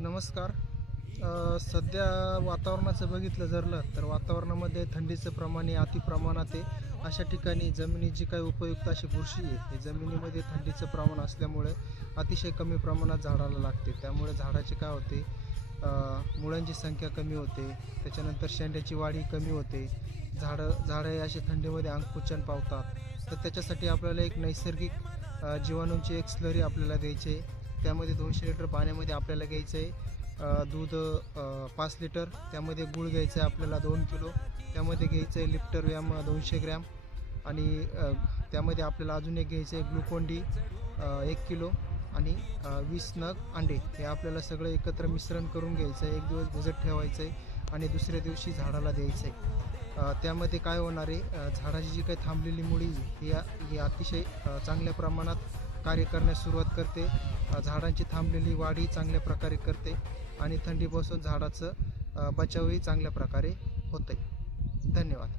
नमस्कार. सध्या वातावरणाचं बघितलं जरलं तर वातावरणामध्ये थंडीचं प्रमाण हे अति प्रमाणात आहे. अशा ठिकाणी जमिनी जी काही उपयुक्त अशी बुरशी आहे हे जमिनीमध्ये थंडीचं प्रमाण असल्यामुळे अतिशय कमी प्रमाणात झाडाला लागते. त्यामुळे झाडाचे काय होते, मुळांची संख्या कमी होते, त्याच्यानंतर शेंड्याची वाढी कमी होते, झाडं हे असे थंडीमध्ये अंकुचन पावतात. तर त्याच्यासाठी आपल्याला एक नैसर्गिक जीवाणूंची एक स्लरी आपल्याला द्यायची आहे. त्यामध्ये 200 लिटर पाण्यामध्ये आपल्याला घ्यायचं आहे दूध, 5 लिटर, त्यामध्ये गूळ घ्यायचं आहे आपल्याला 2 किलो, त्यामध्ये घ्यायचं आहे लिप्टर व्यायाम 200 ग्रॅम, आणि त्यामध्ये आपल्याला अजून एक घ्यायचं आहे ग्लुकोन डी 1 किलो, आणि 20 नग अंडे. हे आपल्याला सगळं एकत्र मिश्रण करून घ्यायचं आहे. एक दिवस भिजत ठेवायचं आहे आणि दुसऱ्या दिवशी झाडाला द्यायचं आहे. त्यामध्ये काय होणार आहे, झाडाची जी काही थांबलेली मुळी ही अतिशय चांगल्या प्रमाणात कार्य करण्यास सुरुवात करते. झाडांची थांबलेली वाढही चांगल्या प्रकारे करते आणि थंडीपासून झाडाचं बचावही चांगल्या प्रकारे होतं आहे. धन्यवाद.